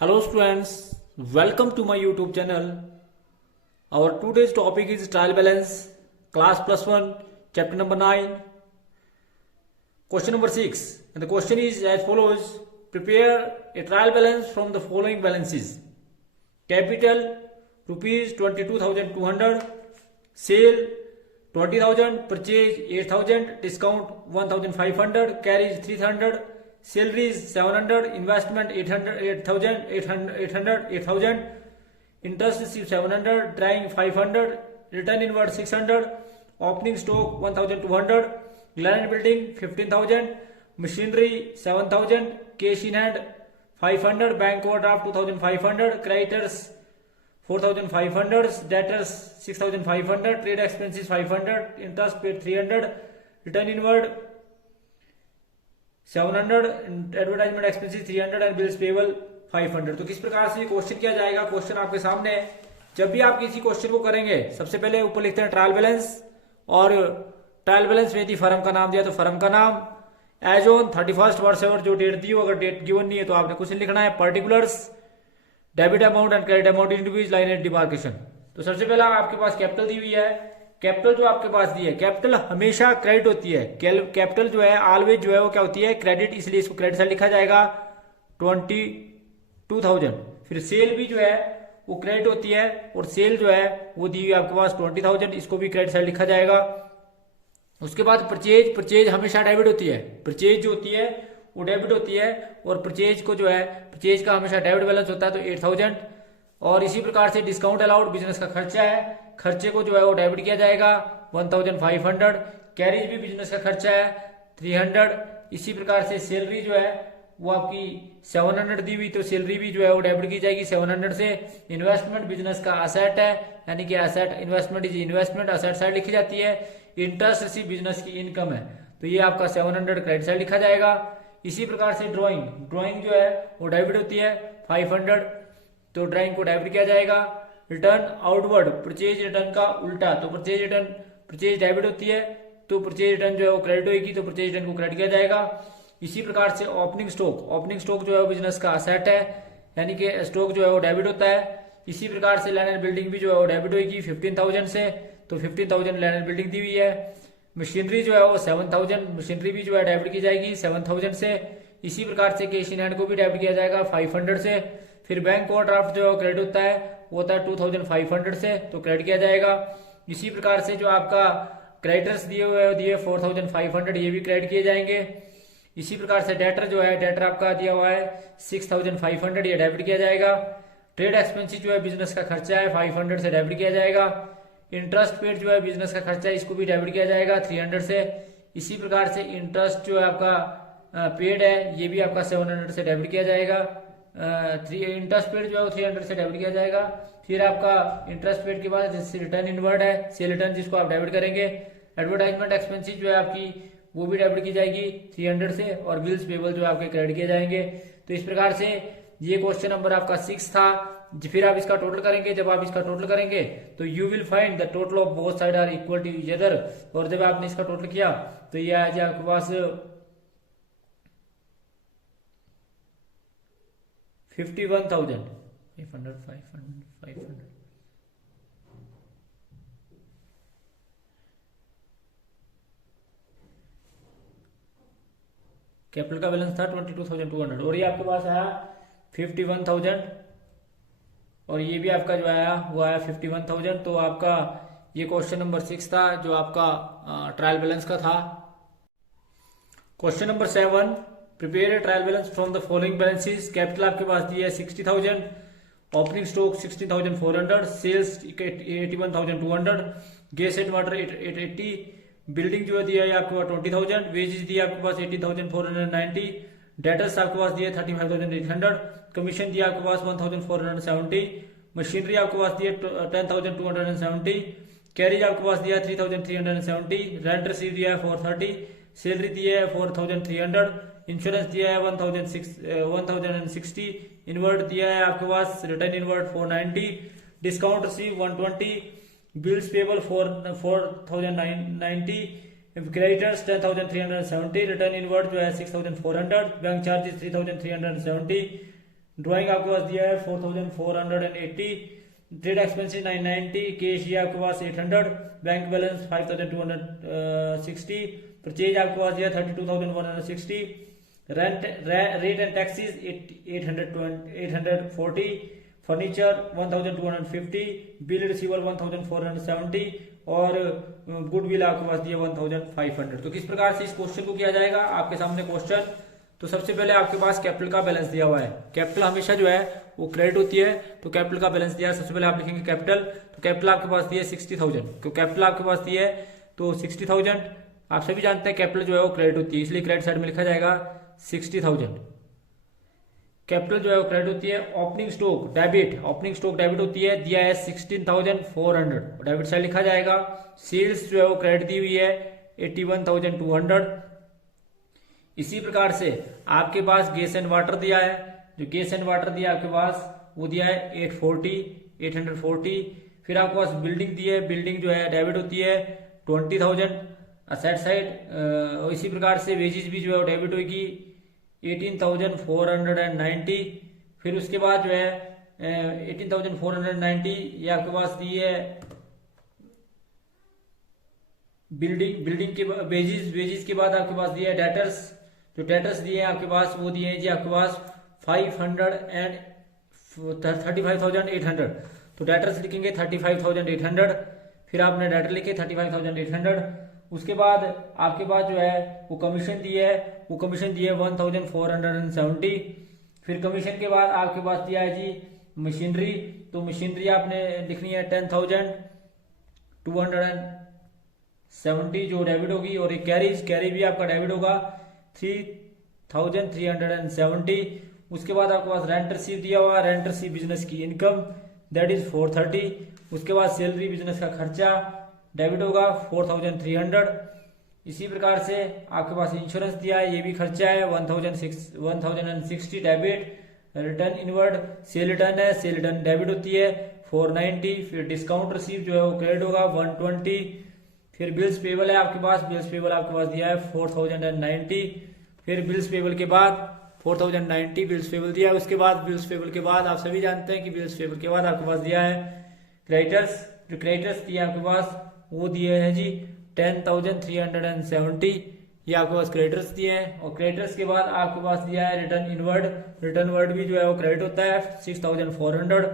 Hello students, welcome to my YouTube channel. Our today's topic is trial balance, class plus 1, chapter number 9, question number 6. And the question is as follows: prepare a trial balance from the following balances. Capital rupees 22,200, sale 20,000, purchase 8,000, discount 1,500, carriage 300, salaries 700, investment 8,000, interest received 700, drawing 500, return inward 600, opening stock 1,200, land building 15,000, machinery 7,000, cash in hand 500, bank overdraft 2,500, creditors 4,500, debtors 6,500, trade expenses 500, interest paid 300, return inward 700, advertisement expenses 300 and bills payable 500। तो किस प्रकार से question किया जाएगा? Question आपके सामने है। जब भी आप किसी क्वेश्चन को करेंगे सबसे पहले ऊपर लिखते हैं ट्रायल बैलेंस, और ट्रायल बैलेंस में यदि फर्म का नाम दिया तो फर्म का नाम, एज ऑन 31 वर्ष जो डेट दी हो, अगर डेट गिवन नहीं है तो आपने कुछ लिखना है, particulars, debit amount and credit amount individual line and demarcation. तो सबसे पहला आपके पास कैपिटल दी हुई है। कैपिटल जो आपके पास दी है, कैपिटल हमेशा क्रेडिट होती है। कैपिटल जो है ऑलवेज जो है वो क्या होती है? क्रेडिट, इसलिए इसको क्रेडिट साइड लिखा जाएगा 22,000। फिर सेल भी जो है वो क्रेडिट होती है, और सेल जो है वो दी हुई है आपके पास 20,000, इसको भी क्रेडिट साइड लिखा जाएगा। उसके बाद परचेज हमेशा डेबिट होती है। परचेज जो होती है वो डेबिट होती है, और परचेज को जो है परचेज का हमेशा डेबिट बैलेंस होता है, तो 8,000। और इसी प्रकार से डिस्काउंट अलाउड बिजनेस का खर्चा है, खर्चे को जो है वो डेबिट किया जाएगा 1,500। कैरिज भी बिजनेस का खर्चा है 300। इसी प्रकार से सैलरी जो है वो आपकी 700 दी हुई, तो सैलरी भी जो है वो डेबिट की जाएगी 700 से। इन्वेस्टमेंट बिजनेस का असेट है, यानी कि asset, investment is investment, asset side लिखी जाती है। इंटरेस्ट रिसीव बिजनेस की इनकम है, तो ये आपका 700 क्रेडिट साइड लिखा जाएगा। इसी प्रकार से ड्राइंग जो है वो डेबिट होती है 500, तो ड्राइंग को डेबिट किया जाएगा। रिटर्न आउटवर्ड, परचेज रिटर्न का उल्टा, तो परचेज डेबिट होती है, तो परचेज रिटर्न जो है वो क्रेडिट होगी, तो परचेज रिटर्न को क्रेडिट किया जाएगा। इसी प्रकार से ओपनिंग स्टॉक जो है वो बिजनेस का असेट है, यानी कि स्टॉक जो है वो डेबिट होता है। इसी प्रकार से लैंड एंड बिल्डिंग भी जो है वो डेबिट होगी 15,000 से, तो 15,000 लैंड एंड बिल्डिंग दी हुई है। मशीनरी जो है वो 7,000, मशीनरी भी जो है डेबिट की जाएगी 7,000 से। इसी प्रकार से कैश इन हैंड को भी डेबिट किया जाएगा 500 से। फिर बैंक ओवरड्राफ्ट जो है क्रेडिट होता है वो होता है 2,500 से, तो क्रेडिट किया जाएगा। इसी प्रकार से जो आपका क्रेडिटर्स दिए 4,500, ये भी क्रेडिट किए जाएंगे। इसी प्रकार से डेटर जो है, डेटर आपका दिया हुआ है 6,500, ये डेबिट किया जाएगा। ट्रेड एक्सपेंसिस जो है बिजनेस का खर्चा है 500 से डेबिट किया जाएगा। इंटरेस्ट पेड जो है बिजनेस का खर्चा है, इसको भी डेबिट किया जाएगा 300 से। इसी प्रकार से इंटरेस्ट जो है आपका पेड है, ये भी आपका 700 से डेबिट किया जाएगा। इंटरेस्ट पेड जो है वो 300 से डेबिट किया जाएगा। फिर आपका इंटरेस्ट पेड के बाद रिटर्न इनवर्ड है, सेल रिटर्न, जिसको आप डेबिट करेंगे। एडवर्टाइजमेंट एक्सपेंसिस जो है आपकी वो भी डेबिट की जाएगी 300 से, और बिल्स पेबल जो आपके क्रेडिट किए जाएंगे। तो इस प्रकार से ये क्वेश्चन नंबर आपका 6 था। फिर आप इसका टोटल करेंगे, जब आप इसका टोटल करेंगे तो you will find the total of both side are equal to each other, और जब आपने इसका टोटल किया तो ये आ जाए आपके पास 51,000 500। कैपिटल का बैलेंस था 22,200, और ये आपके पास आया 51,000, और ये भी आपका जो आया वो आया 51,000। तो आपका ये क्वेश्चन नंबर 6 था, जो आपका ट्रायल बैलेंस का था। Question number 7, prepare a trial balance from the following balances. Capital आपके पास दी है 60,000, opening stock 16,400, sales 81,200, gas and water 880, building जो है दिया है आपके पास 20,000, वेजेस दिया आपके पास 18,490, डेटर्स आपके पास दिया 35,800, कमीशन दिया आपके पास 1,470, मशीनरी आपके पास दिया 10,270, कैरिज आपके पास दिया 3,370, रेंट रिसीव दिया है 430, सैलरी दिया है 4,300, इंश्योरेंस दिया है 1,060, इनवर्ट दिया है आपके पास, return inward 490, discount receive 120, bills payable 4,090, creditors 10,370, return inward जो है 6,400, बैंक चार्जेस 3,370, ड्राइंग आपके पास दिया है 4480, ट्रेड एक्सपेंसेस 990, कैश दिया आपके पास 800, बैंक बैलेंस 5260, परचेज आपके पास दिया 32160, rate and taxes 840, furniture 1250, bill receiver 1470 और गुडविल आपके पास दिया 1500। तो किस प्रकार से इस क्वेश्चन को किया जाएगा, आपके सामने क्वेश्चन। तो सबसे पहले आपके पास कैपिटल का बैलेंस दिया हुआ है, कैपिटल हमेशा जो है वो क्रेडिट होती है, तो कैपिटल का बैलेंस दिया है। सबसे पहले आप लिखेंगे कैपिटल, तो कैपिटल आपके पास दिया है 60,000, तो कैपिटल आपके पास दिया है तो 60,000। आप सभी जानते हैं कैपिटल जो है वो क्रेडिट होती है, इसलिए क्रेडिट साइड में लिखा जाएगा 60,000। कैपिटल जो है वो क्रेडिट होती है। Opening stock debit, opening stock debit होती है, दिया है 16,400, डेबिट साइड लिखा जाएगा। सेल्स जो है वो क्रेडिट दी हुई है 81,200। इसी प्रकार से आपके पास गैस एंड वाटर दिया है, जो गैस एंड वाटर दिया आपके पास वो दिया है 840। फिर आपके पास बिल्डिंग दी है, बिल्डिंग जो है डेबिट होती है 20,000 असेट साइड। और इसी प्रकार से वेजेस भी जो है वो डेबिट होगी 18,490। फिर उसके बाद जो है 18,490 ये आपके पास दी है बिल्डिंग के वेजेस के बाद आपके पास दिया है डेटर्स, जो डेटर्स दिए हैं आपके पास वो दिए हैं जी आपके पास 535,800, तो डेटर्स लिखेंगे 35,800। फिर आपने डेटर लिखे 35,800। उसके बाद आपके पास जो है वो कमीशन दी है, वो कमीशन दी है 1,470। फिर कमीशन के बाद आपके पास दिया है जी मशीनरी, तो मशीनरी आपने लिखनी है 10,270 जो डेबिट होगी। और एक कैरी भी आपका डेबिट होगा 3,370। उसके बाद आपके पास रेंट रिसीव दिया हुआ, रेंट रिसीव बिजनेस की इनकम दैट इज 430। उसके बाद सैलरी बिजनेस का खर्चा डेबिट होगा 4,300। इसी प्रकार से आपके पास इंश्योरेंस दिया है, ये भी खर्चा है 1,060 debit. Return inward cell return है, सेल रिटर्न डेबिट होती है 490। फिर डिस्काउंट रिसीव जो है वो क्रेडिट होगा 120। फिर बिल्स पेबल है आपके पास, बिल्स पेबल आपके पास दिया है 4,090। फिर बिल्स पेबल के बाद 4,090 बिल्स पेबल दिया है। उसके बाद बिल्स पेबल के बाद आप सभी जानते हैं कि बिल्स पेबल के बाद आपके पास दिया है क्रेडिटर्स, जो क्रेडिटर्स दिया आपके पास वो दिए हैं जी 10,370, ये आपके पास क्रेडिटर्स दिए हैं। और क्रेडिटर्स के बाद आपके पास दिया है रिटर्न इनवर्ड, रिटर्न वर्ड भी जो है वो क्रेडिट होता है 6,400।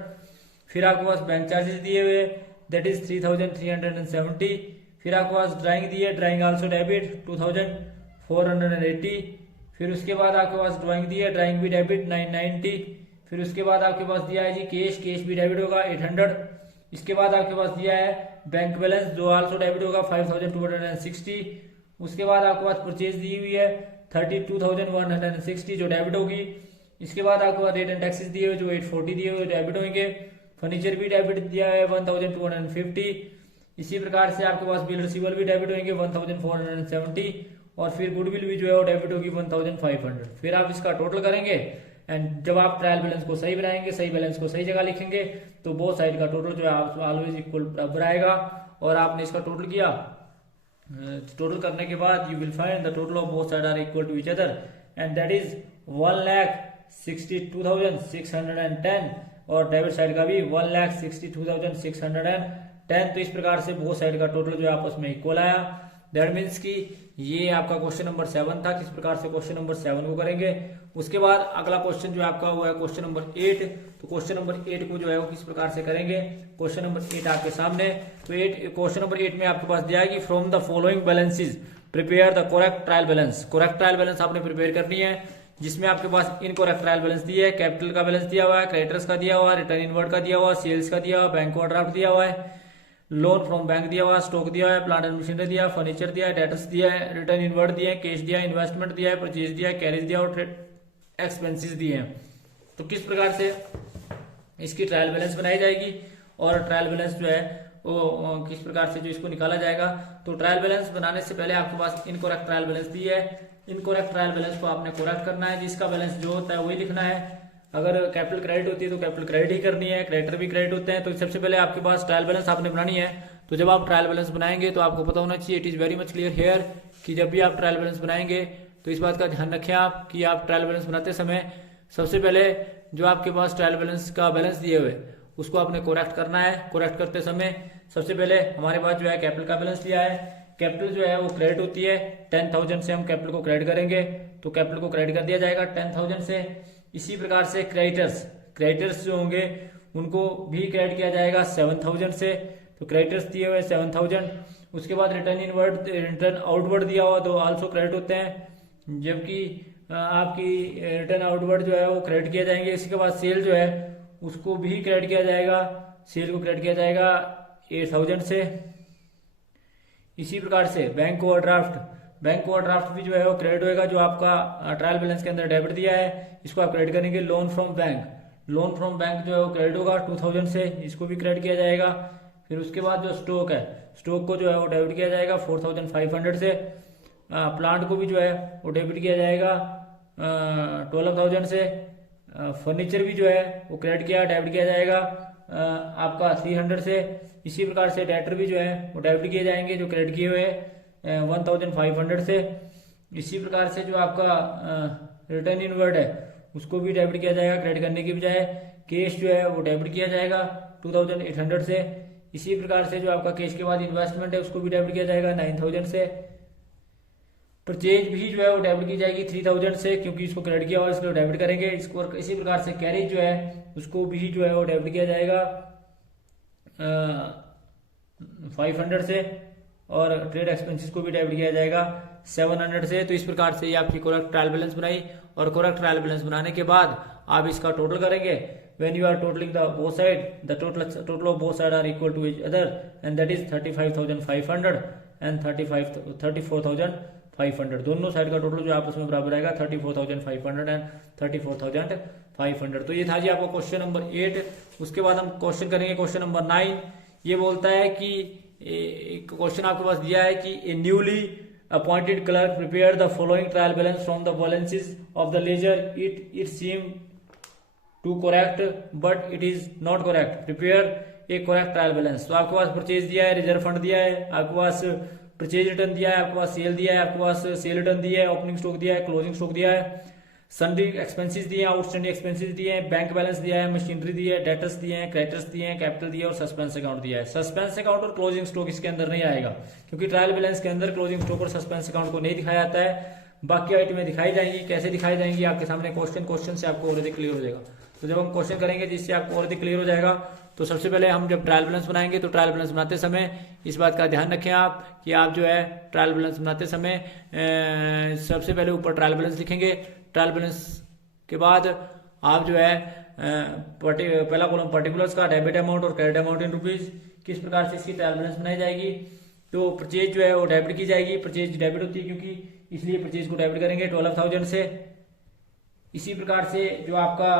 फिर आपके पास बैंक चार्जेस दिए हुए दैट इज 3,370। फिर आपके पास ड्राइंग दी है, ड्राइंग आल्सो डेबिट 2,480। फिर उसके बाद आपके पास ड्राइंग दी है, ड्राइंग भी डेबिट 990। फिर उसके बाद आपके पास दिया है जी कैश भी डेबिट होगा 800। इसके बाद आपके पास दिया है बैंक बैलेंस जो आल्सो डेबिट होगा 5,260। उसके बाद आपके पास परचेज दी हुई है 32,160 जो डेबिट होगी। इसके बाद आपके पास रेट एंड टैक्सेस दिए हुए जो 840 दिए हुए डेबिट होंगे। फर्नीचर भी डेबिट दिया है 1,250। इसी प्रकार से आपके पास बिल रिसीवर भी डेबिट होंगे 1,470। और फिर गुडविल भी जो है वो डेबिट होगी 1,500। फिर आप इसका टोटल करेंगे एंड जब आप ट्रायल बैलेंस को सही बनाएंगे, सही बैलेंस को सही जगह लिखेंगे, तो बोथ साइड का टोटल जो है आप ऑलवेज इक्वल बराबर आएगा। और आपने इसका टोटल किया, टोटल करने के बाद you will find the total of both side are equal to each other and that is 1,62,610। और डेबिट साइड का भी 1,62,610। तो इस प्रकार से बोथ साइड का टोटल जो है आपस में इक्वल आया। दैट मीन्स कि ये आपका क्वेश्चन नंबर 7 था। किस प्रकार से क्वेश्चन नंबर 7 को करेंगे। उसके बाद अगला क्वेश्चन जो आपका हुआ है क्वेश्चन नंबर 8। तो क्वेश्चन नंबर 8 को जो है वो किस प्रकार से करेंगे। क्वेश्चन नंबर 8 आपके सामने। तो क्वेश्चन नंबर 8 में आपके पास दिया है कि from the following balances prepare the correct trial balance. Correct trial balance आपने प्रिपेयर करनी है, जिसमें आपके पास इनकरेक्ट ट्रायल बैलेंस दिया है, कैपिटल का बैलेंस दिया हुआ है, क्रेडिटर्स का दिया हुआ है, रिटर्न इनवर्ड का दिया हुआ है, सेल्स का दिया हुआ है, बैंक ओवरड्राफ्ट दिया हुआ है, लोन फ्रॉम बैंक दिया हुआ है, स्टॉक दिया है, प्लांट एंड मशीनरी दिया है, फर्नीचर दिया है, डेटर्स दिया है, रिटर्न इनवर्ड दिया है, कैश दिया है, इन्वेस्टमेंट दिया है, परचेज दिया है, कैरेज दिया और एक्सपेंसेस दिए हैं। तो किस प्रकार से इसकी ट्रायल बैलेंस बनाई जाएगी और ट्रायल बैलेंस जो है वो किस प्रकार से जो इसको निकाला जाएगा। तो ट्रायल बैलेंस बनाने से पहले आपके पास इनकरेक्ट ट्रायल बैलेंस दी है। इनकरेक्ट ट्रायल बैलेंस को आपने करेक्ट करना है, जिसका बैलेंस जो होता है वही लिखना है। अगर कैपिटल क्रेडिट होती है तो कैपिटल क्रेडिट ही करनी है, क्रेडिटर भी क्रेडिट होते हैं। तो सबसे पहले आपके पास ट्रायल बैलेंस आपने बनानी है। तो जब आप ट्रायल बैलेंस बनाएंगे तो आपको पता होना चाहिए, it is very much clear here, कि जब भी आप ट्रायल बैलेंस बनाएंगे तो इस बात का ध्यान रखें आप कि आप ट्रायल बैलेंस बनाते समय सबसे पहले जो आपके पास ट्रायल बैलेंस का बैलेंस दिए हुए उसको आपने करेक्ट करना है। करेक्ट करते समय सबसे पहले हमारे पास जो है कैपिटल का बैलेंस लिया है, कैपिटल जो है वो क्रेडिट होती है 10,000 से, हम कैपिटल को क्रेडिट करेंगे तो कैपिटल को क्रेडिट कर दिया जाएगा 10,000 से। इसी प्रकार से क्रेडिटर्स जो होंगे उनको भी क्रेडिट किया जाएगा 7,000 से, तो क्रेडिटर्स दिए हुए 7,000। उसके बाद रिटर्न आउटवर्ड दिया हुआ तो आल्सो क्रेडिट होते हैं, जबकि आपकी रिटर्न आउटवर्ड जो है वो क्रेडिट किए जाएंगे। इसी के बाद सेल जो है उसको भी क्रेडिट किया जाएगा, सेल को क्रेडिट किया जाएगा 8,000 से। इसी प्रकार से बैंक ओवरड्राफ्ट भी जो है वो क्रेडिट होएगा, जो आपका ट्रायल बैलेंस के अंदर डेबिट दिया है इसको आप क्रेडिट करेंगे। लोन फ्रॉम बैंक जो है वो क्रेडिट होगा 2,000 से, इसको भी क्रेडिट किया जाएगा। फिर उसके बाद जो स्टॉक है, स्टॉक को जो है वो डेबिट किया जाएगा 4,500 से। प्लांट को भी जो है वो डेबिट किया जाएगा 12,000 से। फर्नीचर भी जो है वो क्रेडिट किया डेबिट किया जाएगा आपका 300 से। इसी प्रकार से डेटर भी जो है वो डेबिट किए जाएंगे जो क्रेडिट किए हुए 1,500 से। इसी प्रकार से जो आपका रिटर्न इनवर्ड है उसको भी डेबिट किया जाएगा क्रेडिट करने की बजाय। कैश जो है वो डेबिट किया जाएगा 2,800 से। इसी प्रकार से जो आपका कैश के बाद इन्वेस्टमेंट है उसको भी डेबिट किया जाएगा 9,000 से। परचेज भी जो है वो डेबिट की जाएगी 3,000 से, क्योंकि इसको क्रेडिट किया और इसको डेबिट करेंगे इसको। इसी प्रकार से कैरेज जो है उसको भी जो है वो डेबिट किया जाएगा 500 से, और ट्रेड एक्सपेंसेस को भी डेबिट किया जाएगा 700 से। तो इस प्रकार से ये आपकी करेक्ट ट्रायल बैलेंस बनाई, और करेक्ट ट्रायल बैलेंस बनाने के बाद आप इसका टोटल करेंगे। When you are totalling the both side, the total of both side are equal to each other, and that is 35,500 and 34,500। दोनों साइड का टोटल जो आपस में बराबर आएगा 34,500 एंड 34,500। तो ये था जी आपका क्वेश्चन नंबर 8। उसके बाद हम क्वेश्चन करेंगे क्वेश्चन नंबर 9। ये बोलता है कि क्वेश्चन आपके पास दिया है कि a newly appointed clerk prepare the following trial balance from the balances of the ledger, it seem to correct but it is not correct, prepare a correct trial balance. तो आपके पास परचेज दिया है, reserve fund दिया है, आपके पास purchase return दिया है, आपके पास सेल दिया है, आपके पास सेल रिटर्न दिया है, ओपनिंग स्टॉक दिया है, क्लोजिंग स्टॉक दिया है, सन्ड्री एक्सपेंसेस दिए हैं, आउटस्टैंडिंग एक्सपेंसेस दिए हैं, बैंक बैलेंस दिया है, मशीनरी दी है, डेटर्स दिए हैं, क्रेडिटर्स दिए हैं, कैपिटल दिया है और सस्पेंस अकाउंट दिया है। सस्पेंस अकाउंट और क्लोजिंग स्टॉक इसके अंदर नहीं आएगा, क्योंकि ट्रायल बैलेंस के अंदर क्लोजिंग स्टॉक और सस्पेंस अकाउंट को नहीं दिखाया जाता है। बाकी आइटमें दिखाई जाएंगी, कैसे दिखाई जाएंगी आपके सामने क्वेश्चन से आपको ऑलरेडी क्लियर हो जाएगा। तो जब हम क्वेश्चन करेंगे जिससे आपको ऑलरेडी क्लियर हो जाएगा, तो सबसे पहले हम जब ट्रायल बैलेंस बनाएंगे तो ट्रायल बैलेंस बनाते समय इस बात का ध्यान रखें आप कि आप जो है ट्रायल बैलेंस बनाते समय सबसे पहले ऊपर ट्रायल बैलेंस लिखेंगे। ट्रायल बैलेंस के बाद आप जो है पहला कॉलम पर्टिकुलर्स का, डेबिट अमाउंट और क्रेडिट अमाउंट इन रुपीज, किस प्रकार से इसकी ट्रायल बैलेंस बनाई जाएगी। तो परचेज जो है वो डेबिट की जाएगी, परचेज डेबिट होती है क्योंकि, इसलिए परचेज को डेबिट करेंगे 12,000 से। इसी प्रकार से जो आपका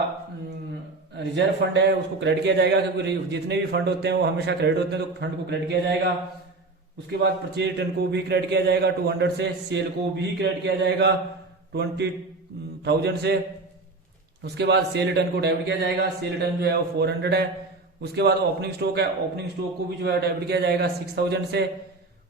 रिजर्व फंड है उसको क्रेडिट किया जाएगा, क्योंकि जितने भी फंड होते हैं वो हमेशा क्रेडिट होते हैं, तो फंड को क्रेडिट किया जाएगा। उसके बाद परचेज रिटर्न को भी क्रेडिट किया जाएगा 200 से, सेल को भी क्रेडिट किया जाएगा 20,000 से। उसके बाद सेल रिटर्न को डेबिट किया जाएगा, सेल रिटर्न जो है वो 400 है। उसके बाद ओपनिंग स्टॉक है, ओपनिंग स्टॉक को भी जो है डेबिट किया जाएगा 6,000 से।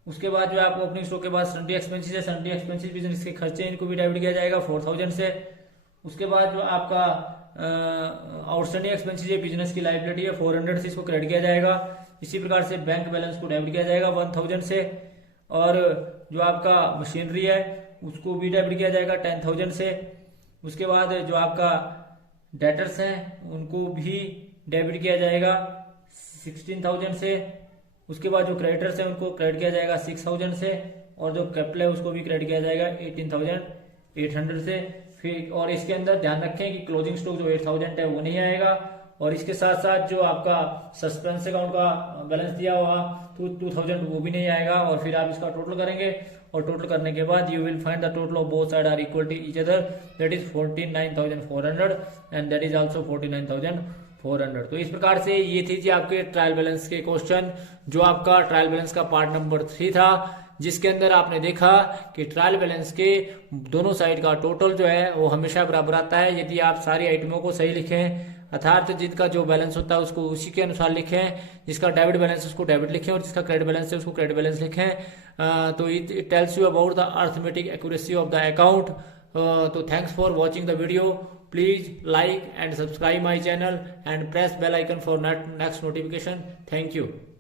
उसके बाद जो है आपको ओपनिंग स्टॉक के बाद सन्ड्री एक्सपेंसेस है, सन्ड्री एक्सपेंसेस बिजनेस के खर्चे इनको भी डेबिट किया जाएगा 4,000 से। उसके बाद जो आपका आउटस्टैंडिंग एक्सपेंसेस है, बिजनेस की लायबिलिटी है 400 से, इसको क्रेडिट किया जाएगा। इसी प्रकार से बैंक बैलेंस को डेबिट किया जाएगा 1,000 से, और जो आपका मशीनरी है उसको भी डेबिट किया जाएगा 10,000 से। उसके बाद जो आपका डेटर्स हैं उनको भी डेबिट किया जाएगा 16,000 से। उसके बाद जो क्रेडिटर्स हैं उनको क्रेडिट किया जाएगा 6,000 से, और जो कैपिटल है उसको भी क्रेडिट किया जाएगा 18,800 से। फिर और इसके अंदर ध्यान रखें कि क्लोजिंग स्टॉक जो 8,000 है वो नहीं आएगा, और इसके साथ साथ जो आपका सस्पेंस अकाउंट का बैलेंस दिया हुआ 2,000 वो भी नहीं आएगा। और फिर आप इसका टोटल करेंगे, और टोटल करने के बाद you will find the total of both side are equal to each other, that is 49,400 and that is also 49,400। तो इस प्रकार से ये थी जी आपके ट्रायल बैलेंस के क्वेश्चन, जो आपका ट्रायल बैलेंस का पार्ट नंबर 3 था, जिसके अंदर आपने देखा कि ट्रायल बैलेंस के दोनों साइड का टोटल जो है वो हमेशा बराबर आता है यदि आप सारी आइटमों को सही लिखें, अर्थात जिनका जो बैलेंस होता है उसको उसी के अनुसार लिखें, जिसका डेबिट बैलेंस है उसको डेबिट लिखें और जिसका क्रेडिट बैलेंस है उसको क्रेडिट बैलेंस लिखें। तो it tells you about the arithmetic accuracy of the account. तो thanks for watching the video. please like and subscribe my channel and press bell icon for next notification. Thank you.